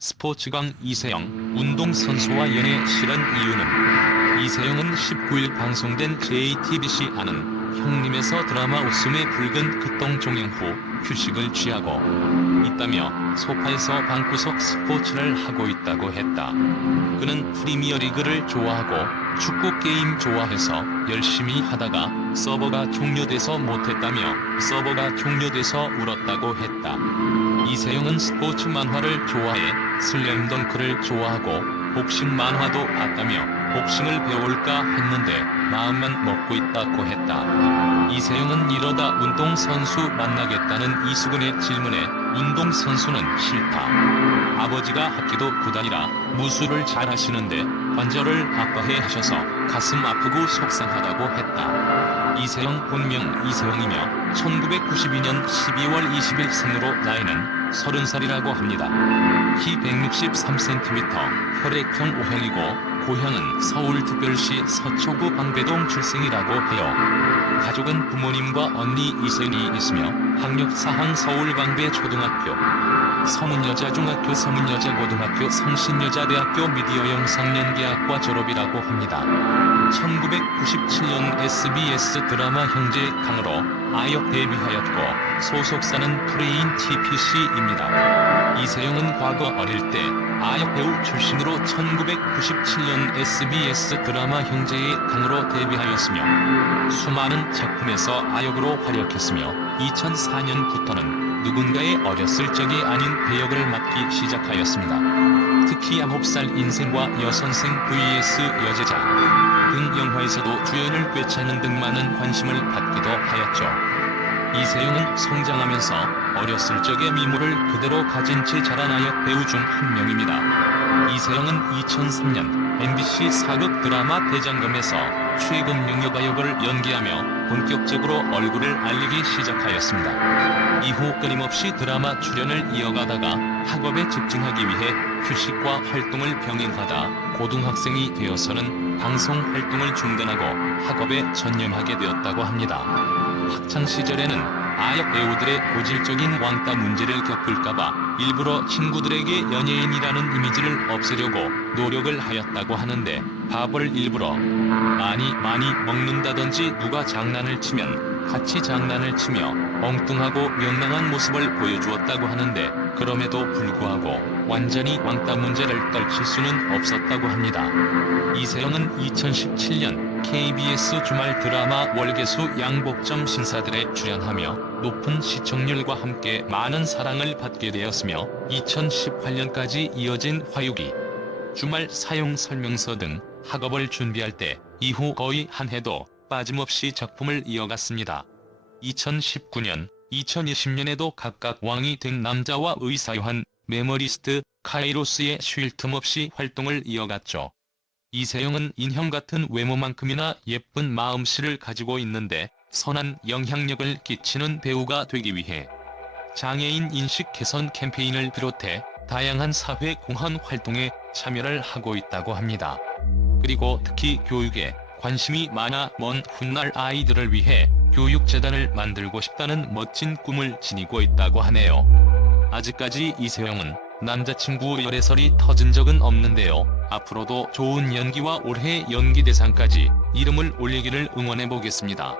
스포츠광 이세영 운동선수와 연애 실현 이유는 이세영은 19일 방송된 JTBC 아는 형님에서 드라마 웃음의 붉은 극동 종영 후 휴식을 취하고 있다며 소파에서 방구석 스포츠를 하고 있다고 했다. 그는 프리미어리그를 좋아하고 축구 게임 좋아해서 열심히 하다가 서버가 종료돼서 못했다며 서버가 종료돼서 울었다고 했다. 이세영은 스포츠 만화를 좋아해 슬램덩크를 좋아하고 복싱 만화도 봤다며 복싱을 배울까 했는데 마음만 먹고 있다고 했다. 이세영은 이러다 운동선수 만나겠다는 이수근의 질문에 운동선수는 싫다. 아버지가 학기도 구단이라 무술을 잘 하시는데 관절을 아파해 하셔서 가슴 아프고 속상하다고 했다. 이세영 본명 이세영이며 1992년 12월 20일 생으로 나이는 30살이라고 합니다. 키 163cm, 혈액형 O형이고 고향은 서울특별시 서초구 방배동 출생이라고 해요. 가족은 부모님과 언니 이세영이 있으며 학력사항 서울 방배 초등학교, 성은여자중학교 성은여자고등학교 성신여자대학교 미디어 영상연기학과 졸업이라고 합니다. 1997년 SBS 드라마 형제 강으로 아역 데뷔하였고 소속사는 프레인 TPC입니다. 이세영은 과거 어릴 때 아역 배우 출신으로 1997년 SBS 드라마 형제의 강으로 데뷔하였으며 수많은 작품에서 아역으로 활약했으며 2004년부터는 누군가의 어렸을 적이 아닌 배역을 맡기 시작하였습니다. 특히 9살 인생과 여선생 vs 여제자 등 영화에서도 주연을 꿰차는 등 많은 관심을 받기도 하였죠. 이세영은 성장하면서 어렸을 적의 미모를 그대로 가진 채 자란 아역 배우 중 한 명입니다. 이세영은 2003년 MBC 사극 드라마 대장금에서 최근 명여가역을 연기하며 본격적으로 얼굴을 알리기 시작하였습니다. 이후 끊임없이 드라마 출연을 이어가다가 학업에 집중하기 위해 휴식과 활동을 병행하다 고등학생이 되어서는 방송 활동을 중단하고 학업에 전념하게 되었다고 합니다. 학창 시절에는 아역 배우들의 고질적인 왕따 문제를 겪을까봐 일부러 친구들에게 연예인이라는 이미지를 없애려고 노력을 하였다고 하는데 밥을 일부러 많이 많이 먹는다든지 누가 장난을 치면 같이 장난을 치며 엉뚱하고 명랑한 모습을 보여주었다고 하는데 그럼에도 불구하고 완전히 왕따 문제를 떨칠 수는 없었다고 합니다. 이세영은 2017년 KBS 주말 드라마 월계수 양복점 신사들에 출연하며 높은 시청률과 함께 많은 사랑을 받게 되었으며 2018년까지 이어진 화유기, 주말 사용 설명서 등 학업을 준비할 때 이후 거의 한 해도 빠짐없이 작품을 이어갔습니다. 2019년, 2020년에도 각각 왕이 된 남자와 의사요한, 메모리스트, 카이로스의 쉴 틈 없이 활동을 이어갔죠. 이세영은 인형 같은 외모만큼이나 예쁜 마음씨를 가지고 있는데 선한 영향력을 끼치는 배우가 되기 위해 장애인 인식 개선 캠페인을 비롯해 다양한 사회 공헌 활동에 참여를 하고 있다고 합니다. 그리고 특히 교육에 관심이 많아 먼 훗날 아이들을 위해 교육재단을 만들고 싶다는 멋진 꿈을 지니고 있다고 하네요. 아직까지 이세영은 남자친구 열애설이 터진 적은 없는데요. 앞으로도 좋은 연기와 올해 연기 대상까지 이름을 올리기를 응원해 보겠습니다.